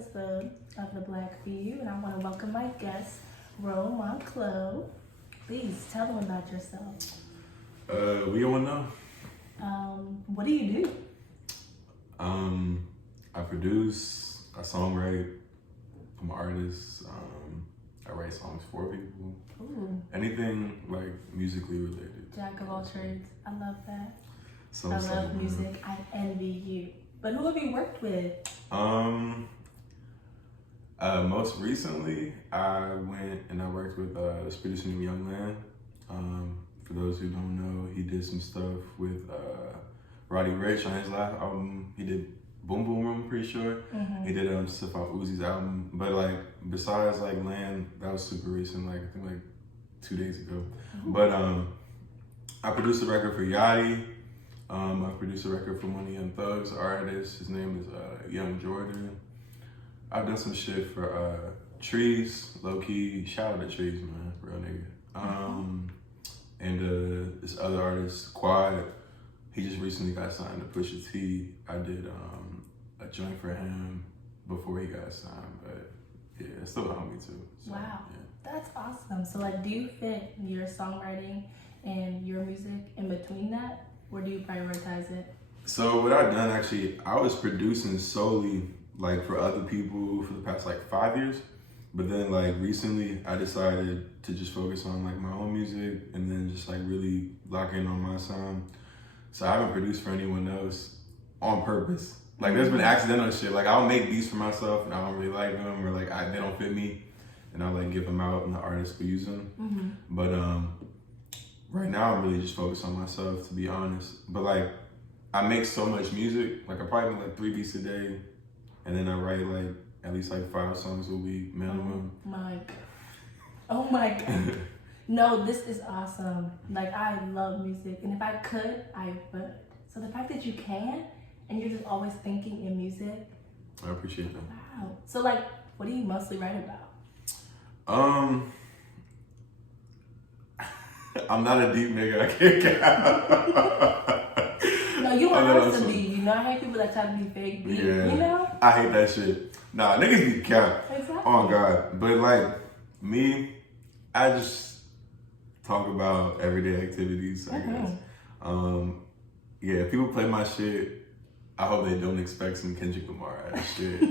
episode of The Black View, and I want to welcome my guest, Ro Monclo. Please tell them about yourself. We don't know. What do you do? I produce, I songwrite, I'm an artist, I write songs for people. Ooh. Anything like musically related. Jack of all trades. I love that. So I love music. I envy you. But who have you worked with? Most recently, I went and I worked with this producer named Young Man. For those who don't know, he did some stuff with Roddy Ricch on his last album. He did Boom Boom Room, I'm pretty sure. Mm-hmm. He did stuff off Uzi's album. But like, besides like Land, that was super recent, like I think like 2 days ago. Mm-hmm. But I produced a record for Yachty. I produced a record for one of Young Thug's artists. His name is Young Jordan. I've done some shit for Trees, low key. Shout out to Trees, man, real nigga. And this other artist, Quad, he just recently got signed to Pusha T. I did a joint for him before he got signed, but yeah, it's still a homie too. So, Wow, yeah. that's awesome. So like, do you fit your songwriting and your music in between that? Or do you prioritize it? So what I've done actually, I was producing solely like for other people for the past like 5 years. But then like recently I decided to just focus on like my own music and then just like really lock in on my sound. So I haven't produced for anyone else on purpose. Like there's been accidental shit. Like I'll make beats for myself and I don't really like them or like they don't fit me. And I'll like give them out and the artist will use them. Mm-hmm. But right now I'm really just focused on myself, to be honest. But like I make so much music. Like I probably make like 3 beats a day. And then I write like at least like 5 songs a week minimum. Oh my God. No, this is awesome. Like I love music, and if I could, I would. So the fact that you can, and you're just always thinking in music. I appreciate that. Wow. So like, what do you mostly write about? I'm not a deep nigga. I can't get No, you want us to be. You know, I hate people that try to be fake deep. Yeah. You know? I hate that shit. Nah, niggas be cap. Exactly. Oh God. But like me, I just talk about everyday activities, I guess. Yeah, if people play my shit, I hope they don't expect some Kendrick Lamar ass shit.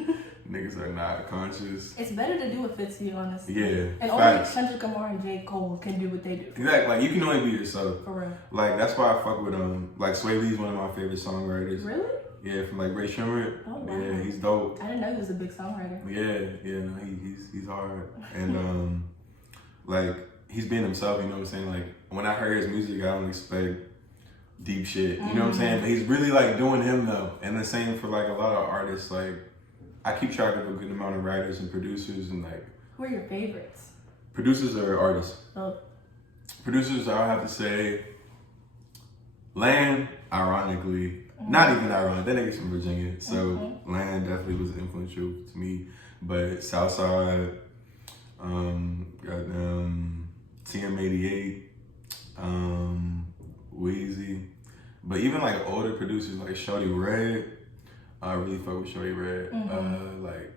Niggas are not conscious. It's better to do what fits you, honestly. Yeah. And facts. only Kendrick Lamar and J. Cole can do what they do. Exactly. Like you can only be yourself. For real. Like that's why I fuck with like Sway Lee's one of my favorite songwriters. Really? Yeah, from like Ray Sherman. Oh wow. Yeah, he's dope. I didn't know he was a big songwriter. Yeah, no, he's hard. And like he's being himself, you know what I'm saying? Like when I heard his music, I don't expect deep shit. You know what I'm saying? But he's really like doing him though. And the same for like a lot of artists. Like I keep track of a good amount of writers and producers and like Who are your favorites? producers or artists? Oh. Producers, I would have to say Land, ironically. Not even ironic, that nigga's from Virginia. So Land definitely was influential to me. But Southside, TM88, Wheezy. But even like older producers like Shorty Red, I really fuck with Shorty Red. Like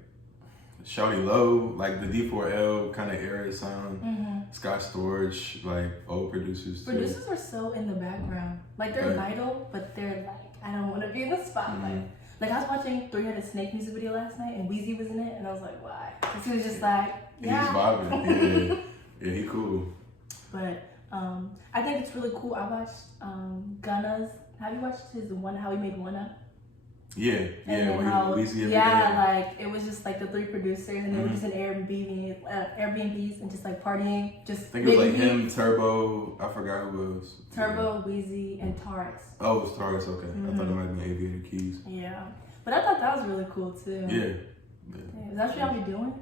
Shorty Low, like the D4L kind of era sound. Scott Storch, like old producers too. Producers are so in the background. Like they're vital, but they're like, I don't want to be in the spotlight. Like I was watching 300 Snake music video last night and Weezy was in it and I was like, why? Because he was just like, yeah. He's vibing, yeah, he cool. But I think it's really cool. I watched Gunna's. Have you watched his one? How he made One Up? Yeah. Weezy like it was just like the 3 producers and they were just in Airbnbs and just like partying. Just I think it was like him, Turbo. I forgot who else. Turbo, Weezy, and Taurus. Oh, it was Taurus. Okay, I thought it might have been Aviator Keys. Yeah, but I thought that was really cool too. Yeah. Is that what y'all be doing?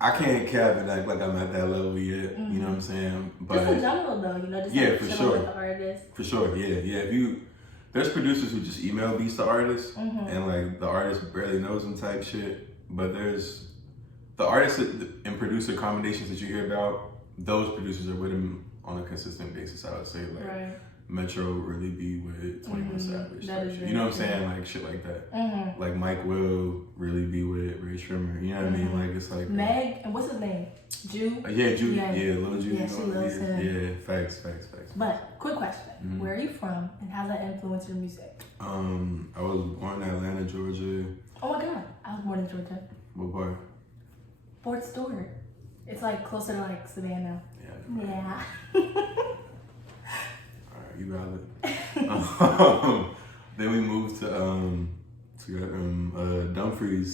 I can't cap it like I'm at that level yet. You know what I'm saying? But just in general though, you know, just yeah, like for chilling sure. with the artists. For sure, yeah. There's producers who just email beats to artists, and like the artist barely knows them type shit. But there's the artists and producer combinations that you hear about. Those producers are with him on a consistent basis. I would say, like Metro really be with 21 Savage. That is You know what I'm saying? Like shit like that. Mm-hmm. Like Mike Will really be with Ray Shrimmer. You know what I mean? Like it's like Meg and what's his name? Jew. Yeah, Jew. Yeah, Lil Jew. Yeah, she loves him. Yeah, facts. But quick question: Where are you from, and how's that influence your music? I was born in Atlanta, Georgia. Oh my God, I was born in Georgia. What part? Fort Stewart. It's like closer to like Savannah. Yeah. Alright, you valid. Then we moved to Dumfries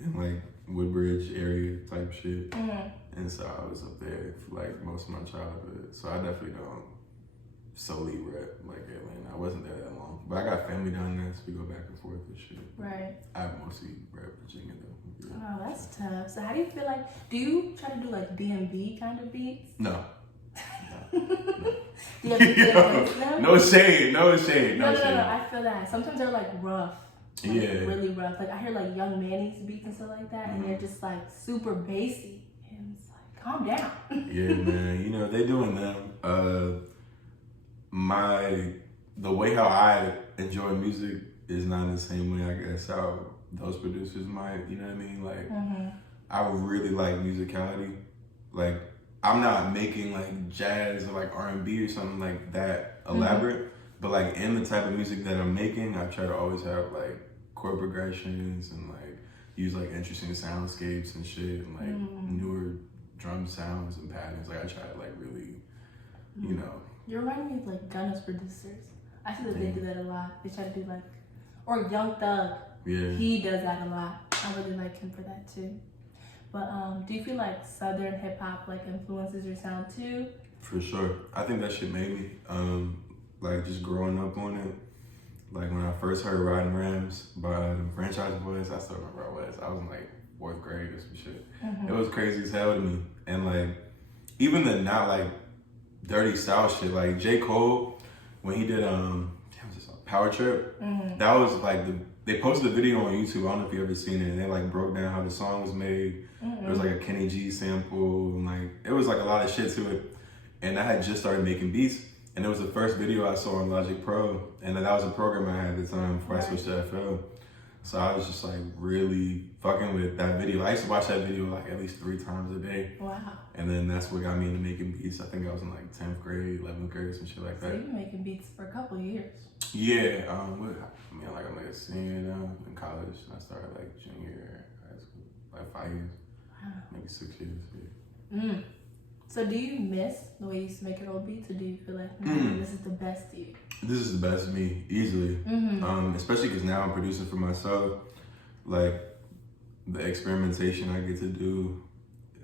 in like Woodbridge area type shit. And so I was up there for like most of my childhood. So I definitely don't solely rep like Atlanta. I wasn't there that long. But I got family down there, so we go back and forth and shit. Right. I mostly rep Virginia though. Yeah. Oh, that's tough. So how do you feel like, do you try to do like DMV kind of beats? No. Do you have to play against them? No shade. No, I feel that. Sometimes they're like rough. Like, really rough. Like I hear like Young Manny's beats and stuff like that, and they're just like super bassy. And it's like, calm down. Yeah, man. You know, they doing them. The way how I enjoy music is not the same way I guess how those producers might, you know what I mean? Like I really like musicality. Like I'm not making like jazz or like R&B or something like that elaborate, but like in the type of music that I'm making, I try to always have like chord progressions and like use like interesting soundscapes and shit and like newer drum sounds and patterns. Like I try to like really, you know. You're reminding me of like Gunna's producers. I see that they do that a lot. They try to do like, or Young Thug. Yeah. He does that a lot. I really like him for that too. But do you feel like Southern hip hop like influences your sound too? For sure. I think that shit made me. Like just growing up on it. Like when I first heard Riding Rams by the Franchise Boys, I still remember I was in like 4th grade or some shit. It was crazy as hell to me. And like even the not like dirty South shit, like J. Cole, when he did Power Trip, that was like they posted a video on YouTube. I don't know if you ever seen it. And they like broke down how the song was made. There was like a Kenny G sample, and like it was like a lot of shit to it. And I had just started making beats, and it was the first video I saw on Logic Pro, and that was a program I had at the time before I switched to FL. So I was just like really fucking with that video. I used to watch that video like at least 3 times a day. Wow. And then that's what got me into making beats. I think I was in like 10th grade, 11th grade, some shit like that. So you've been making beats for a couple of years. Yeah, I'm like a senior now in college. And I started like junior high school, like 5 years, maybe 6 years. Yeah. So do you miss the way you used to make your old beats, or do you feel like this is the best of you? This is the best of me, easily. Especially because now I'm producing for myself. Like the experimentation I get to do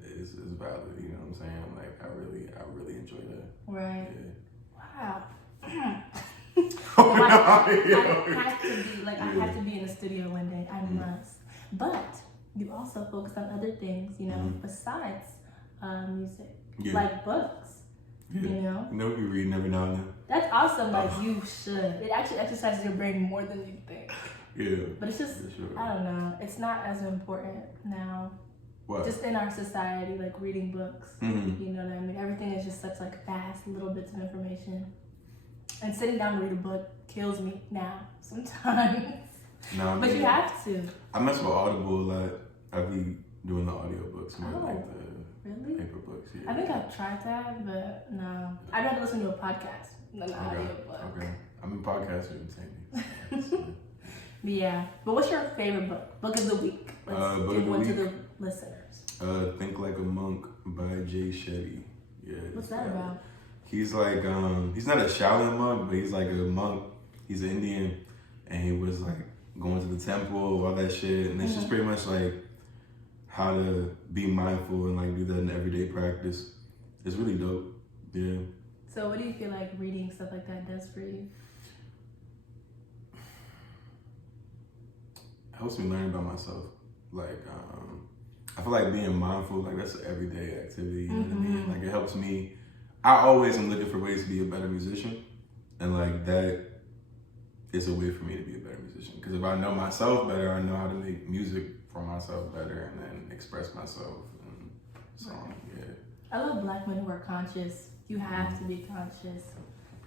is valid. You know what I'm saying? Like I really enjoy that. Right. Yeah. Wow. Oh, Well, no, I have to be like I have to be in the studio one day. I must. But you also focus on other things, you know, besides music, like books. Yeah. You know, You reading every now and then. that's awesome. Like you should. It actually exercises your brain more than you think. Yeah. But it's just I don't know. It's not as important now. What? Just in our society, like reading books. You know what I mean? Everything is just such like fast little bits of information. And sitting down to read a book kills me now sometimes. No, but you have to. I mess with Audible a lot. I be doing the audiobooks more like the really? paper books. Yeah. I think I've tried that, but no. I'd rather listen to a podcast than an audiobook. Okay. I mean, podcasts are insane. Yeah. But what's your favorite book? Book of the week. Let's give one to the listeners. Think Like a Monk by Jay Shetty. Yeah. What's that about? He's like, he's not a Shaolin monk, but he's like a monk. He's an Indian, and he was like going to the temple, all that shit. And it's just pretty much like how to be mindful and like do that in everyday practice. It's really dope. Yeah. So what do you feel like reading stuff like that does for you? It helps me learn about myself. Like, I feel like being mindful, like that's an everyday activity. You know what I mean? Like it helps me. I always am looking for ways to be a better musician, and like that is a way for me to be a better musician. Because if I know myself better, I know how to make music for myself better, and then express myself. And so, yeah. I love Black men who are conscious. You have to be conscious.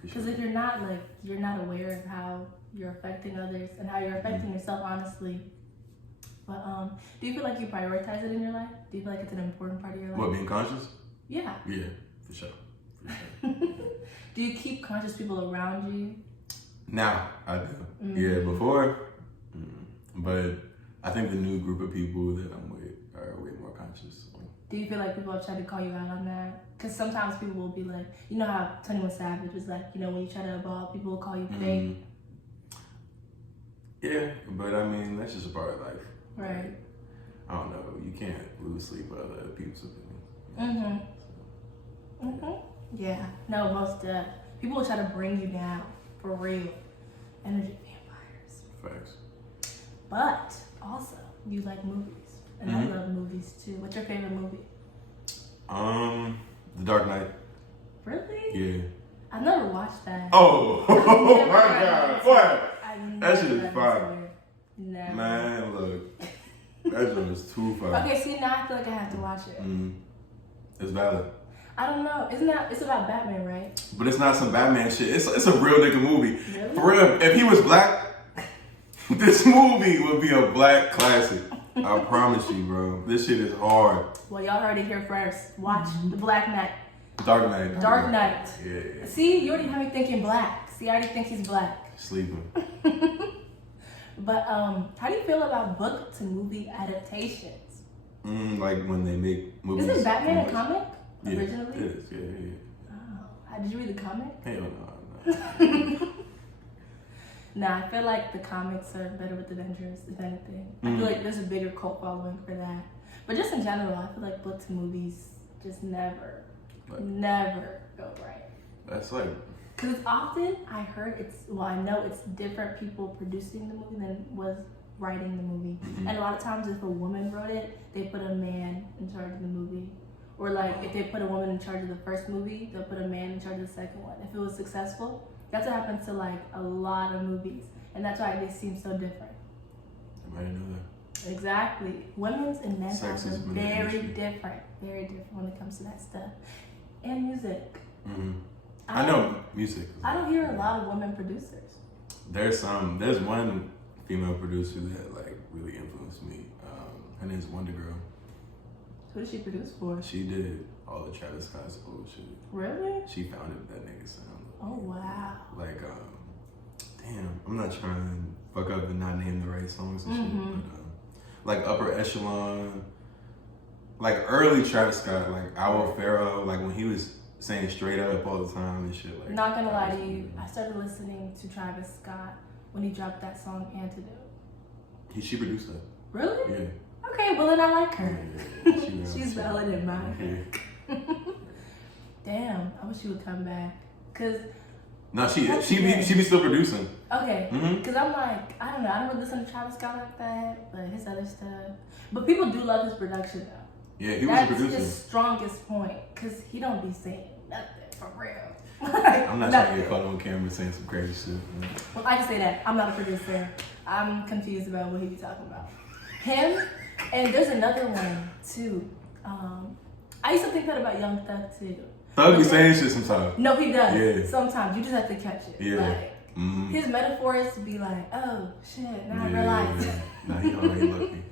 Because if you're not like, you're not aware of how you're affecting others and how you're affecting yourself, honestly. But do you feel like you prioritize it in your life? Do you feel like it's an important part of your life? What, being conscious? Yeah. Yeah, for sure. Do you keep conscious people around you? Now I do. Yeah, before. But I think the new group of people that I'm with are way more conscious. Do you feel like people have tried to call you out on that? Because sometimes people will be like, you know how 21 Savage was like, you know, when you try to evolve, people will call you fake. Yeah, but I mean, that's just a part of life. Right. I don't know. You can't lose sleep with other people's opinions. Yeah. No, most people will try to bring you down, for real. Energy vampires. Facts. But also, you like movies. And I love movies too. What's your favorite movie? The Dark Knight. Really? Yeah. I've never watched that. Oh my God. What? That shit is fire. Never. Man, look. That shit is too fire. Okay, see, now I feel like I have to watch it. It's valid. I don't know. Isn't that, it's about Batman, right? But it's not some Batman shit. It's a real nigga movie. Really? For real. If he was black, this movie would be a black classic. I promise you, bro. This shit is hard. Well, y'all heard it here first. Watch The Black Knight. Dark Knight. Dark Knight. Yeah. See, you already have me thinking black. See, I already think he's black. Sleeping. But how do you feel about book to movie adaptations? Like when they make movies. Isn't Batman a comic originally? It is. Yeah. Oh, did you read the comic? Hell no. Nah, I feel like the comics are better with Avengers, if anything. I feel like there's a bigger cult following for that. But just in general, I feel like book to movies just never go right. That's like... Because often, I know it's different people producing the movie than was writing the movie. And a lot of times, if a woman wrote it, they put a man in charge of the movie. Or like, if they put a woman in charge of the first movie, they'll put a man in charge of the second one. If it was successful, that's what happens to like a lot of movies. And that's why they seem so different. I didn't know that. Exactly. Women's and men's lives are Sexism in the very industry. different. Very different when it comes to that stuff. And music. I know music. I don't hear a lot of women producers. There's one female producer that like really influenced me. Her name's Wonder Girl. Who did she produce for? She did all the Travis Scott's old shit. Really? She founded that nigga sound. Oh wow. Like damn, I'm not trying to fuck up and not name the right songs and shit, but like Upper Echelon, like early Travis Scott, like Owl Pharaoh, like when he was saying straight up all the time and shit. Like, not gonna lie to you, I started listening to Travis Scott when he dropped that song Antidote. She produced that. Really? Yeah. Okay, well then I like her. Yeah, She's valid in mine. Damn, I wish she would come back. Cause no, she be still producing. okay, cause I'm like, I don't know, I don't really listen to Travis Scott like that, but his other stuff. But people do love his production though. Yeah, he was a producer. That's his strongest point, cause he don't be saying nothing for real. I'm not trying to get caught on camera saying some crazy shit. Man. Well, I can say that. I'm not a producer. I'm confused about what he be talking about. Him, and there's another one too. I used to think that about Young Thug too. Thug be saying shit sometimes. No, he does. Yeah. Sometimes you just have to catch it. Yeah. Like, his metaphors be like, oh shit, now I realize. Yeah. Nah, he already lucky.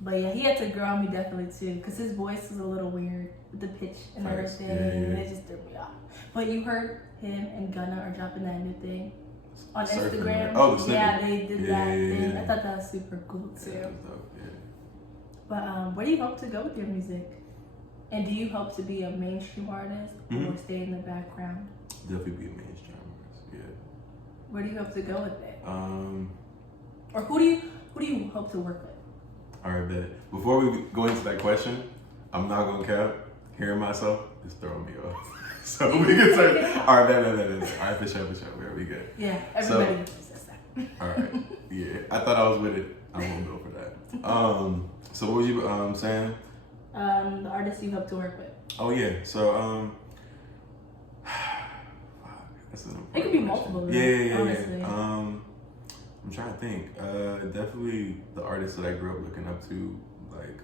But yeah, he had to grow on me definitely too, because his voice is a little weird with the pitch and everything, and it just threw me off. But you heard him and Gunna are dropping that new thing on Instagram. Oh, the snippet. Yeah, they did that thing. Yeah. I thought that was super cool too. Yeah. But where do you hope to go with your music? And do you hope to be a mainstream artist or stay in the background? Definitely be a mainstream artist. Yeah. Where do you hope to go with it? Or who do you hope to work with? All right, bet. Before we go into that question, I'm not gonna cap. Hearing myself is throwing me off. So we can turn. All right, no. All right, for sure. We good. Yeah, everybody says that. All right. Yeah, I thought I was with it. I won't go for that. So what was you saying? The artists you hope to work with. Oh yeah. So that's an important it could be question. multiple. Really, Yeah. honestly. I'm trying to think. Definitely the artists that I grew up looking up to, like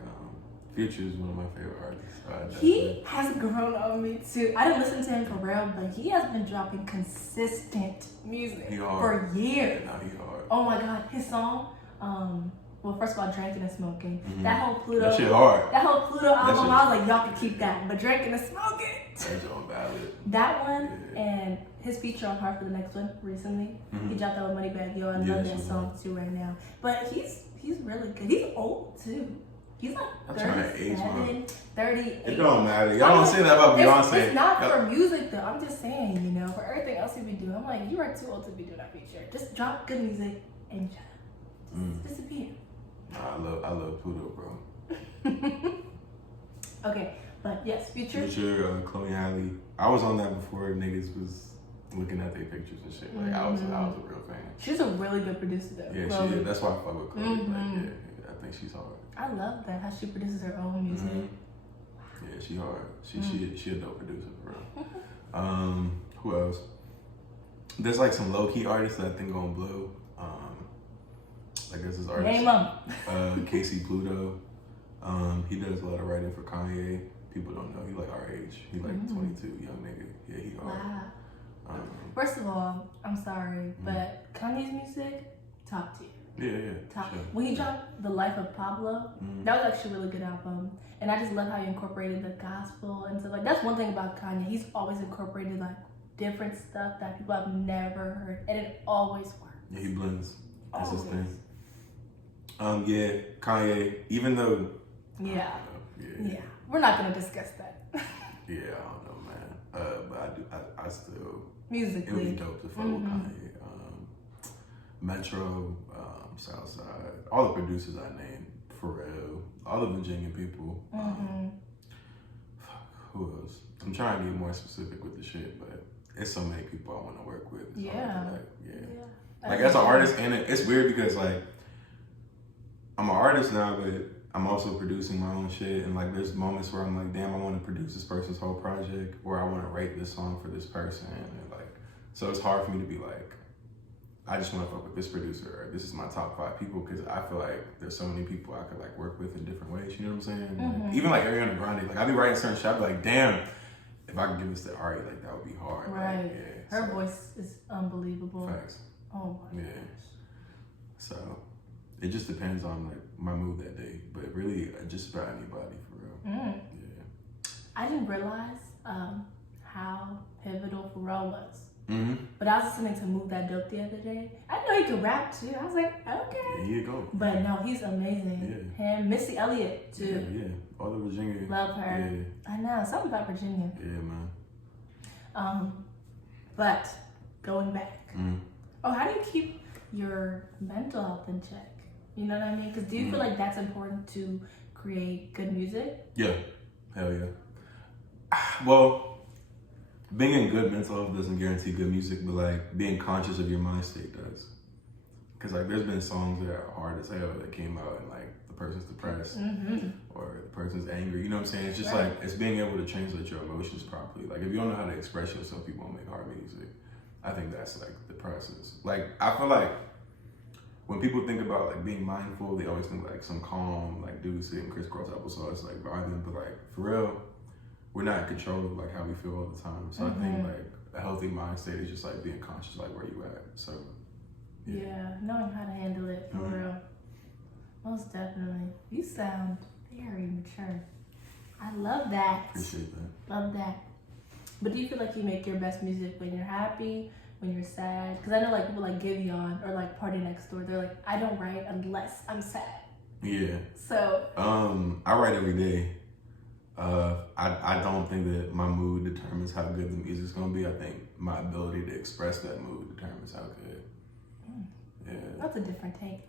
Future is one of my favorite artists. He has grown on me too. I didn't listen to him for real, but he has been dropping consistent music for years. Yeah, he hard. Oh my god, his song, well, first of all, Drinking and Smoking. Mm-hmm. That whole Pluto. That shit hard. That whole Pluto album, I was like, y'all can keep that. But Drinking and Smoking. That's on ballad. That one and his feature on Hard for the Next One recently. Mm-hmm. He dropped that with Moneybagg Yo. I love that song too right now. But he's really good. He's old too. He's like 37, 38. It don't matter. Y'all don't say that about Beyonce. It's not for music though. I'm just saying, you know, for everything else he be doing. I'm like, you are too old to be doing that feature. Just drop good music and just disappear. Nah, I love Pluto, bro. Okay, but yes, Future. Future, Chloe Halle. I was on that before niggas was looking at their pictures and shit. Like I was a real fan. She's a really good producer though. Yeah, Chloe. she is. That's why I fuck with Chloe. Like, yeah, I think she's hard. I love that how she produces her own music. Yeah, she hard. She a dope producer for real. Who else? There's like some low key artists that I think gonna blow. I guess this artist. Name them. Casey Pluto. He does a lot of writing for Kanye. People don't know. He like our age. He like 22, young nigga. Yeah, he hard. Wow. First of all, I'm sorry, but Kanye's music, top tier. Yeah. Top. Sure. When he dropped The Life of Pablo, that was actually a really good album. And I just love how he incorporated the gospel and stuff. Like that's one thing about Kanye. He's always incorporated like different stuff that people have never heard, and it always works. Yeah, he blends. That's his Always. thing. Yeah, Kanye. Even though. Yeah. Yeah. We're not gonna discuss that. Yeah, I don't know, man. But I still. Musically. It would be dope to follow Kanye. Metro, Southside, all the producers I named, Pharrell, all the Virginia people. Who else? I'm trying to be more specific with the shit, but it's so many people I want to work with. It's hard to, like as an artist, and it's weird because like I'm an artist now, but I'm also producing my own shit, and like there's moments where I'm like, damn, I want to produce this person's whole project, or I want to write this song for this person, and like, so it's hard for me to be like, I just want to fuck with this producer, or this is my top 5 people, because I feel like there's so many people I could like work with in different ways. You know what I'm saying? Like, even like Ariana Grande, like I be writing certain shit, I be like, damn, if I could give this to Ari, like that would be hard. Right. Like, Her voice is unbelievable. Facts. Oh my gosh. So it just depends on like my mood that day, but really just about anybody for real. Yeah. I didn't realize how pivotal Pharrell was. Mm-hmm. But I was listening to Move That Dope the other day. I didn't know he could rap too. I was like, okay. Yeah, here you go. But no, he's amazing. Yeah. Him, Missy Elliott too. Yeah. All the Virginia. Love her. Yeah. I know, something about Virginia. Yeah, man. But going back. Oh, how do you keep your mental health in check? You know what I mean? Because do you feel like that's important to create good music? Yeah. Hell yeah. Well, being in good mental health doesn't guarantee good music, but like being conscious of your mind state does. Cause like there's been songs that are hard as hell that came out and like the person's depressed or the person's angry. You know what I'm saying? It's just like it's being able to translate your emotions properly. Like if you don't know how to express yourself, you won't make hard music. I think that's like the process. Like I feel like when people think about like being mindful, they always think like some calm like dude sitting crisscross applesauce like vibing, but like for real, we're not in control of like how we feel all the time. So I think like a healthy mind state is just like being conscious like where you at. So yeah, knowing how to handle it for real. Most definitely. You sound very mature. I love that. Appreciate that. Love that. But do you feel like you make your best music when you're happy, when you're sad? Because I know like people like Giveon or like Party Next Door, they're like, I don't write unless I'm sad. Yeah. So I write every day. I don't think that my mood determines how good the music's gonna be. I think my ability to express that mood determines how good. Yeah. That's a different take.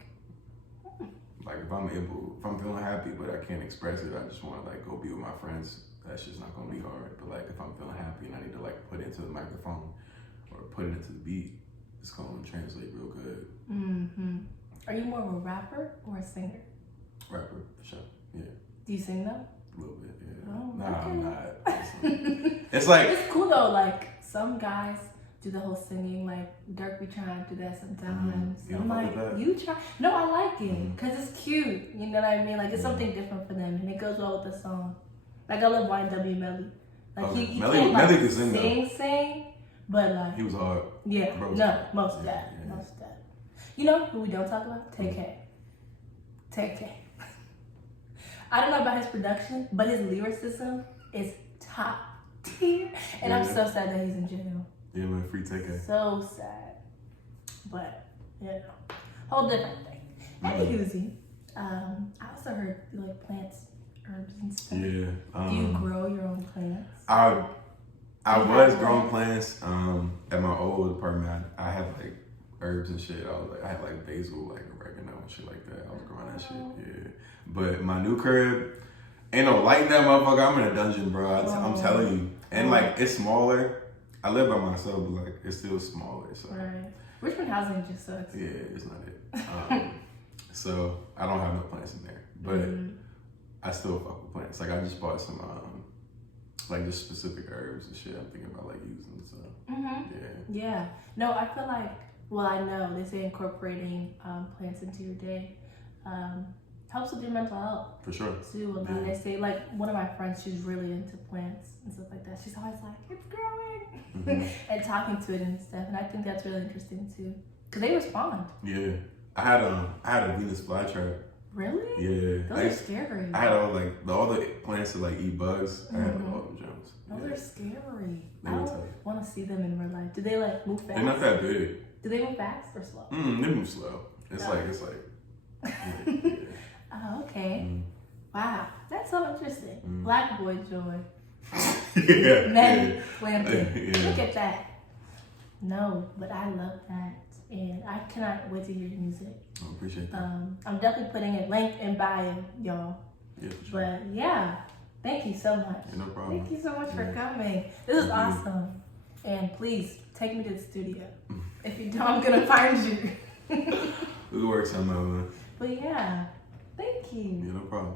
Like if I'm feeling happy but I can't express it, I just want to like go be with my friends. That's just not gonna be hard. But like if I'm feeling happy and I need to like put it into the microphone or put it into the beat, it's gonna translate real good. Are you more of a rapper or a singer? Rapper, for sure. Yeah. Do you sing though? A little bit, yeah. Oh, nah, okay. I'm not. It's like it's cool though. Like some guys do the whole singing. Like Dirk be trying to do that sometimes. You I'm don't fuck like, with that? you try. No, I like it because it's cute. You know what I mean? Like it's something different for them, and it goes well with the song. Like I love YNW Melly. Like Okay. he Melly- can't like Melly can sing, sing, but like He was hard. yeah, Bro was no, hard. most Yeah, that, yeah. most that. You know who we don't talk about? TK. TK. I don't know about his production, but his lyricism is top tier, and I'm so sad that he's in jail. Yeah, man, free TK. So sad, but you know, whole different thing. Anywho, I also heard you like plants, herbs, and stuff. Yeah. Do you grow your own plants? I You was have growing plants. At my old apartment, I had like herbs and shit. I had like basil, like oregano and shit like that. I was growing that shit. Yeah. But my new crib, ain't no light in that motherfucker. I'm in a dungeon, bro. I'm telling you. And like it's smaller. I live by myself, but like it's still smaller. So Right. Richmond housing just sucks. yeah, it's not it. So I don't have no plants in there, but I still fuck with plants. Like I just bought some like just specific herbs and shit. I'm thinking about like using. So Yeah. No, I feel like, well, I know they say incorporating plants into your day helps with your mental health for sure. too. A lot. They say, like, one of my friends, she's really into plants and stuff like that. She's always like, it's growing, and talking to it and stuff. And I think that's really interesting too, because they respond. Yeah, I had a Venus flytrap. Really? Yeah. Those are scary. I had all the plants that like eat bugs. I had all the Jones. Those are scary. They I were don't tough. want to see them in real life. Do they like move fast? They're not that big. Do they move fast or slow? They move slow. It's like yeah. Oh, okay. Wow, that's so interesting. Black boy joy. Yeah. Men planting. Yeah. Look at that. No, but I love that. And I cannot wait to hear your music. I appreciate that. I'm definitely putting a link in bio, y'all. Yeah, for sure. But yeah, thank you so much. Yeah, no problem. Thank you so much for coming. This is awesome. And please take me to the studio. If you don't, I'm gonna find you. We can work something out, man. But yeah, thank you. Yeah, no problem.